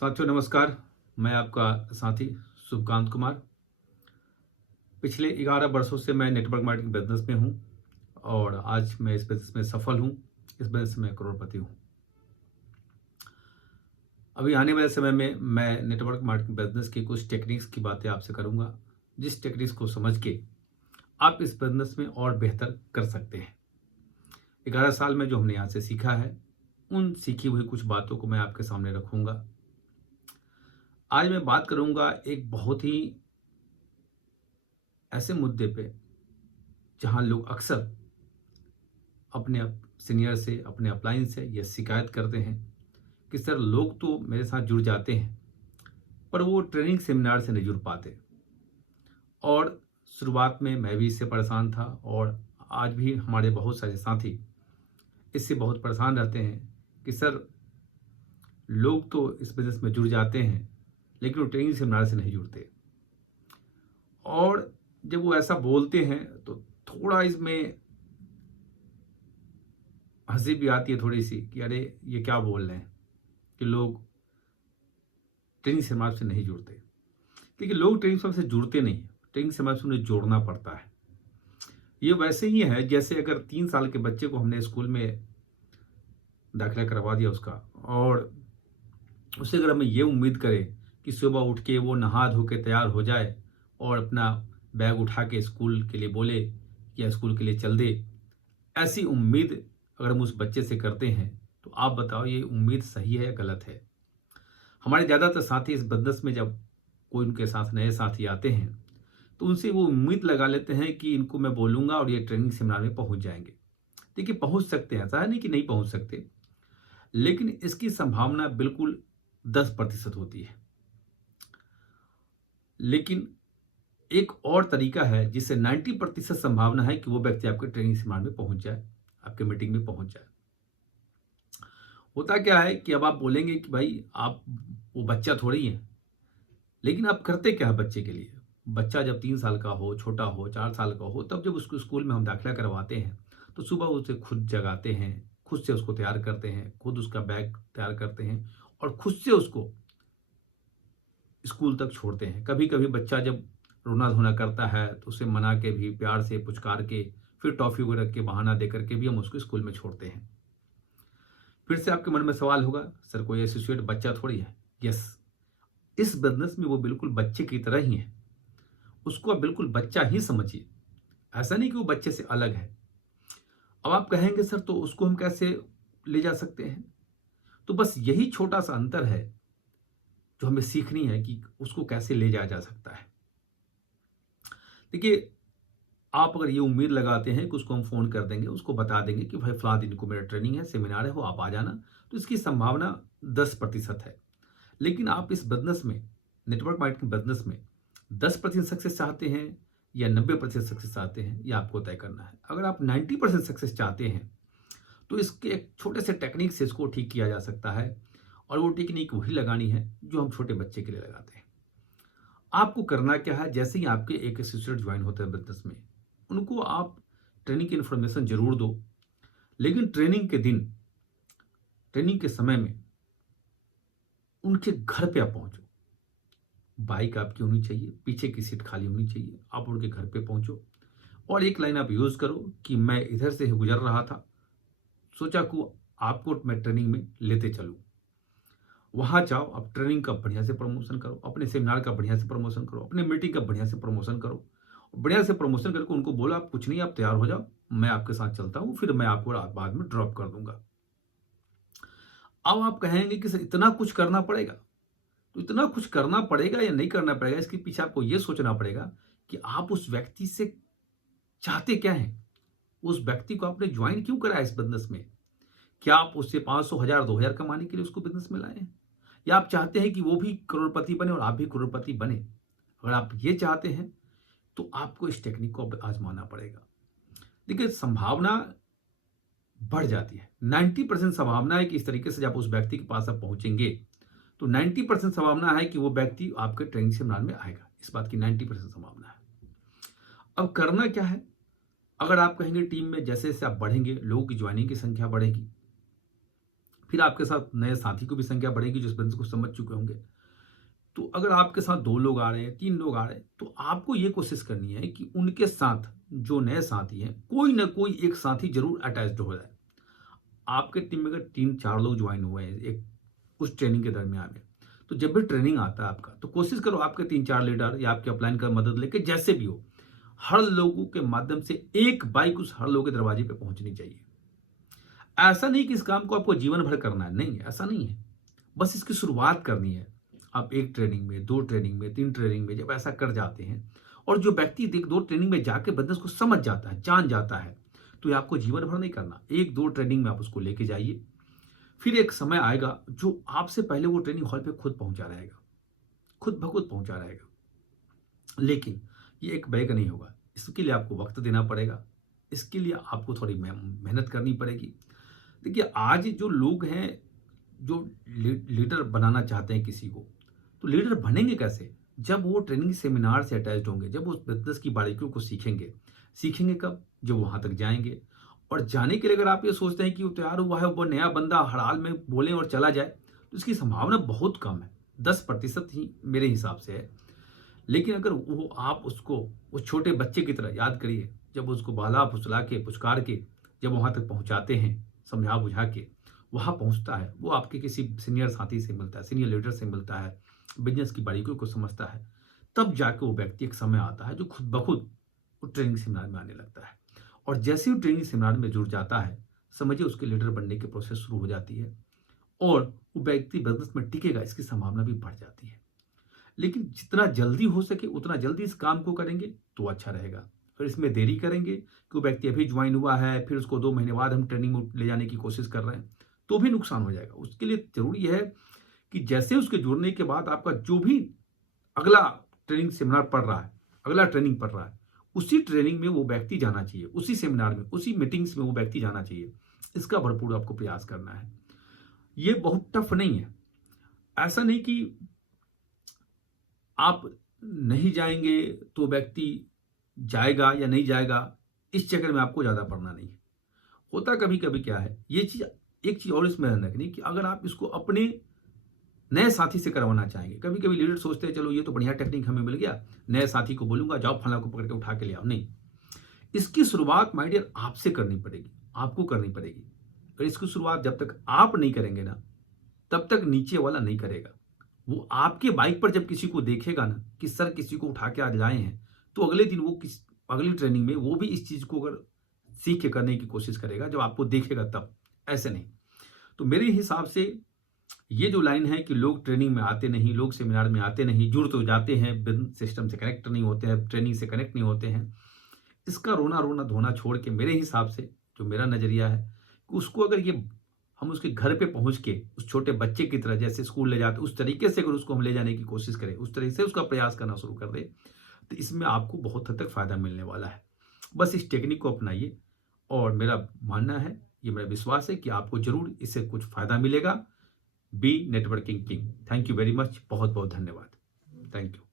साथियों नमस्कार। मैं आपका साथी शुभकांत कुमार। पिछले 11 वर्षों से मैं नेटवर्क मार्केटिंग बिजनेस में हूं और आज मैं इस बिजनेस में सफल हूं। इस बिजनेस में करोड़पति हूं। अभी आने वाले समय में मैं नेटवर्क मार्केटिंग बिजनेस की कुछ टेक्निक्स की बातें आपसे करूंगा, जिस टेक्निक्स को समझ के आप इस बिजनेस में और बेहतर कर सकते हैं। 11 साल में जो हमने यहाँ से सीखा है, उन सीखी हुई कुछ बातों को मैं आपके सामने रखूंगा। आज मैं बात करूंगा एक बहुत ही ऐसे मुद्दे पे जहां लोग अक्सर अपने सीनियर से, अपने अपलाइन से यह शिकायत करते हैं कि सर लोग तो मेरे साथ जुड़ जाते हैं पर वो ट्रेनिंग सेमिनार से नहीं जुड़ पाते। और शुरुआत में मैं भी इससे परेशान था और आज भी हमारे बहुत सारे साथी इससे बहुत परेशान रहते हैं कि सर लोग तो इस बिजनेस में जुड़ जाते हैं लेकिन वो ट्रेनिंग सेमिनार से नहीं जुड़ते। और जब वो ऐसा बोलते हैं तो थोड़ा इसमें हंसी भी आती है थोड़ी सी कि अरे ये क्या बोल रहे हैं कि लोग ट्रेनिंग सेमिनार से नहीं जुड़ते। देखिए, लोग ट्रेनिंग सेमिनार से जुड़ते नहीं, ट्रेनिंग सेमिनार से उन्हें जोड़ना पड़ता है। ये वैसे ही है जैसे अगर 3 साल के बच्चे को हमने स्कूल में दाखिला करवा दिया उसका, और उससे अगर हमें ये उम्मीद करें कि सुबह उठ के वो नहा धो के तैयार हो जाए और अपना बैग उठा के स्कूल के लिए बोले या स्कूल के लिए चल दे, ऐसी उम्मीद अगर हम उस बच्चे से करते हैं तो आप बताओ ये उम्मीद सही है या गलत है। हमारे ज़्यादातर साथी इस बिजनेस में जब कोई उनके साथ नए साथी आते हैं तो उनसे वो उम्मीद लगा लेते हैं कि इनको मैं बोलूँगा और ये ट्रेनिंग सेमिनार में पहुँच जाएंगे। देखिए, पहुँच सकते हैं, ऐसा है नहीं कि नहीं पहुँच सकते, लेकिन इसकी संभावना बिल्कुल 10% होती है। लेकिन एक और तरीका है जिससे 90% संभावना है कि वो व्यक्ति आपके ट्रेनिंग सेमिनार में पहुँच जाए, आपके मीटिंग में पहुँच जाए। होता क्या है कि अब आप बोलेंगे कि भाई आप वो बच्चा थोड़ी है, लेकिन आप करते क्या है बच्चे के लिए। बच्चा जब 3 साल का हो, छोटा हो, 4 साल का हो, तब जब उसको स्कूल में हम दाखिला करवाते हैं तो सुबह उसे खुद जगाते हैं, खुद से उसको तैयार करते हैं, खुद उसका बैग तैयार करते हैं और खुद से उसको स्कूल तक छोड़ते हैं। कभी कभी बच्चा जब रोना धोना करता है तो उसे मना के भी, प्यार से पुचकार के, फिर टॉफी वगैरह के बहाना दे करके भी हम उसको स्कूल में छोड़ते हैं। फिर से आपके मन में सवाल होगा, सर कोई एसोसिएट बच्चा थोड़ी है। यस, इस बिजनेस में वो बिल्कुल बच्चे की तरह ही है। उसको आप बिल्कुल बच्चा ही समझिए, ऐसा नहीं कि वो बच्चे से अलग है। अब आप कहेंगे सर तो उसको हम कैसे ले जा सकते हैं। तो बस यही छोटा सा अंतर है जो हमें सीखनी है कि उसको कैसे ले जाया जा सकता है। देखिए, आप अगर ये उम्मीद लगाते हैं कि उसको हम फोन कर देंगे, उसको बता देंगे कि भाई फला दिन को मेरा ट्रेनिंग है, सेमिनार है, वो आप आ जाना, तो इसकी संभावना 10% है। लेकिन आप इस बिजनेस में, नेटवर्क मार्केटिंग बिजनेस में 10% सक्सेस चाहते हैं या 90% सक्सेस चाहते हैं, ये आपको तय करना है। अगर आप 90% सक्सेस चाहते हैं तो इसके एक छोटे से टेक्निक से इसको ठीक किया जा सकता है। और वो टेक्निक वही लगानी है जो हम छोटे बच्चे के लिए लगाते हैं। आपको करना क्या है, जैसे ही आपके एक एसोसिएट ज्वाइन होते हैं बिजनेस में, उनको आप ट्रेनिंग की इन्फॉर्मेशन जरूर दो, लेकिन ट्रेनिंग के दिन, ट्रेनिंग के समय में उनके घर पे आप पहुंचो। बाइक आपकी होनी चाहिए, पीछे की सीट खाली होनी चाहिए, आप उनके घर पे पहुंचो और एक लाइन आप यूज करो कि मैं इधर से गुजर रहा था, सोचा को आपको मैं ट्रेनिंग में लेते चलूं। वहां जाओ, आप ट्रेनिंग का बढ़िया से प्रमोशन करो, अपने सेमिनार का बढ़िया से प्रमोशन करो, अपने मीटिंग का बढ़िया से प्रमोशन करो। बढ़िया से प्रमोशन करके उनको बोलो आप कुछ नहीं, आप तैयार हो जाओ, मैं आपके साथ चलता हूं, फिर मैं आपको बाद में ड्रॉप कर दूंगा। अब आप कहेंगे कि सर इतना कुछ करना पड़ेगा। तो इतना कुछ करना पड़ेगा या नहीं करना पड़ेगा, इसके पीछे आपको यह सोचना पड़ेगा कि आप उस व्यक्ति से चाहते क्या हैं। उस व्यक्ति को आपने ज्वाइन क्यों करा इस बिजनेस में। क्या आप उससे 500, 1000, 2000 कमाने के लिए उसको बिजनेस में लाए हैं, या आप चाहते हैं कि वो भी करोड़पति बने और आप भी करोड़पति बने। अगर आप ये चाहते हैं तो आपको इस टेक्निक को आजमाना पड़ेगा। देखिए, संभावना बढ़ जाती है। 90% संभावना है कि इस तरीके से जब उस व्यक्ति के पास आप पहुंचेंगे तो 90% संभावना है कि वो व्यक्ति आपके ट्रेनिंग सेमिनार में आएगा। इस बात की 90% संभावना है। अब करना क्या है, अगर आप कहेंगे टीम में जैसे जैसे आप बढ़ेंगे, लोगों की ज्वाइनिंग की संख्या बढ़ेगी, फिर आपके साथ नए साथी की भी संख्या बढ़ेगी जो इस बिजनेस को समझ चुके होंगे। तो अगर आपके साथ 2 लोग आ रहे हैं, 3 लोग आ रहे हैं, तो आपको ये कोशिश करनी है कि उनके साथ जो नए साथी हैं, कोई ना कोई एक साथी ज़रूर अटैच्ड हो जाए। आपके टीम में अगर 3-4 लोग ज्वाइन हुए हैं एक उस ट्रेनिंग के दरमियान में, तो जब भी ट्रेनिंग आता है आपका, तो कोशिश करो आपके 3-4 लीडर या आपके अपलाइन का मदद लेके जैसे भी हो, हर लोगों के माध्यम से एक बाइक उस हर लोगों के दरवाजे पे पहुंचनी चाहिए। ऐसा नहीं कि इस काम को आपको जीवन भर करना है, नहीं, ऐसा नहीं है। बस इसकी शुरुआत करनी है। आप 1 ट्रेनिंग में, 2 ट्रेनिंग में, 3 ट्रेनिंग में जब ऐसा कर जाते हैं और जो व्यक्ति 1-2 ट्रेनिंग में जाके बिज़नेस को समझ जाता है, जान जाता है, तो ये आपको जीवन भर नहीं करना। 1-2 ट्रेनिंग में आप उसको लेके जाइए। फिर एक समय आएगा जो आपसे पहले वो ट्रेनिंग हॉल पे खुद पहुँचा रहेगा, खुद ब खुद पहुँचा रहेगा। लेकिन ये एक बैग नहीं होगा। इसके लिए आपको वक़्त देना पड़ेगा। इसके लिए आपको थोड़ी मेहनत करनी पड़ेगी। देखिए, आज जो लोग हैं, जो लीडर बनाना चाहते हैं किसी को, तो लीडर बनेंगे कैसे? जब वो ट्रेनिंग सेमिनार से अटैच्ड होंगे, जब वो उस बिज़नेस की बारीकियों को सीखेंगे। सीखेंगे कब? जब वहाँ तक जाएँगे। और जाने के लिए अगर आप ये सोचते हैं कि वो तैयार हुआ है, वो नया बंदा हर हाल में बोले और चला जाए, तो इसकी संभावना बहुत कम है। 10% ही मेरे हिसाब से है। लेकिन अगर वो आप उसको उस छोटे बच्चे की तरह याद करिए, जब उसको बहला-फुसला के, पुचकार के, जब वहाँ तक पहुँचाते हैं, समझा-बुझा के, वहाँ पहुँचता है, वो आपके किसी सीनियर साथी से मिलता है, सीनियर लीडर से मिलता है, बिज़नेस की बारीकियों को समझता है, तब जाके वो व्यक्ति एक समय आता है जो खुद ब खुद वो ट्रेनिंग सेमिनार में आने लगता है। और जैसे ही ट्रेनिंग सेमिनार में जुड़ जाता है, समझिए उसके लीडर बनने की प्रोसेस शुरू हो जाती है और वो व्यक्ति बिज़नेस में टिकेगा, इसकी संभावना भी बढ़ जाती है। लेकिन जितना जल्दी हो सके उतना जल्दी इस काम को करेंगे तो अच्छा रहेगा। अगर इसमें देरी करेंगे कि वो व्यक्ति अभी ज्वाइन हुआ है, फिर उसको 2 महीने बाद हम ट्रेनिंग में ले जाने की कोशिश कर रहे हैं, तो भी नुकसान हो जाएगा। उसके लिए ज़रूरी है कि जैसे उसके जुड़ने के बाद आपका जो भी अगला ट्रेनिंग सेमिनार पड़ रहा है, अगला ट्रेनिंग पड़ रहा है, उसी ट्रेनिंग में वो व्यक्ति जाना चाहिए, उसी सेमिनार में, उसी मीटिंग्स में वो व्यक्ति जाना चाहिए। इसका भरपूर आपको प्रयास करना है। ये बहुत टफ नहीं है। ऐसा नहीं कि आप नहीं जाएँगे तो व्यक्ति जाएगा या नहीं जाएगा, इस चक्कर में आपको ज़्यादा पड़ना नहीं है। होता कभी-कभी क्या है, ये चीज़ एक चीज़ और इसमें ध्यान रखनी कि अगर आप इसको अपने नए साथी से करवाना चाहेंगे, कभी-कभी लीडर सोचते हैं चलो ये तो बढ़िया टेक्निक हमें मिल गया, नए साथी को बोलूँगा जाओ फलाँ को पकड़ के उठा के ले आओ, नहीं। इसकी शुरुआत माय डियर आपसे करनी पड़ेगी, आपको करनी पड़ेगी। और इसकी शुरुआत जब तक आप नहीं करेंगे ना, तब तक नीचे वाला नहीं करेगा। वो आपके बाइक पर जब किसी को देखेगा ना कि सर किसी को उठा के आज लाए हैं, तो अगले दिन वो अगली ट्रेनिंग में वो भी इस चीज़ को अगर सीख के करने की कोशिश करेगा, जब आपको देखेगा तब, ऐसे नहीं। तो मेरे हिसाब से ये जो लाइन है कि लोग ट्रेनिंग में आते नहीं, लोग सेमिनार में आते नहीं, जुड़ तो जाते हैं, बिज़नेस सिस्टम से कनेक्ट नहीं होते हैं, ट्रेनिंग से कनेक्ट नहीं होते हैं। इसका रोना-रोना धोना छोड़ के मेरे हिसाब से जो मेरा नज़रिया है, कि उसको अगर ये हम उसके घर पे पहुँच के उस छोटे बच्चे की तरह जैसे स्कूल ले जाते उस तरीके से अगर उसको हम ले जाने की कोशिश करें, उस तरीके से उसका प्रयास करना शुरू कर दें, तो इसमें आपको बहुत हद तक फ़ायदा मिलने वाला है। बस इस टेक्निक को अपनाइए और मेरा मानना है, ये मेरा विश्वास है कि आपको ज़रूर इससे कुछ फ़ायदा मिलेगा। Be networking king. Thank you very much. बहुत-बहुत धन्यवाद। Thank you.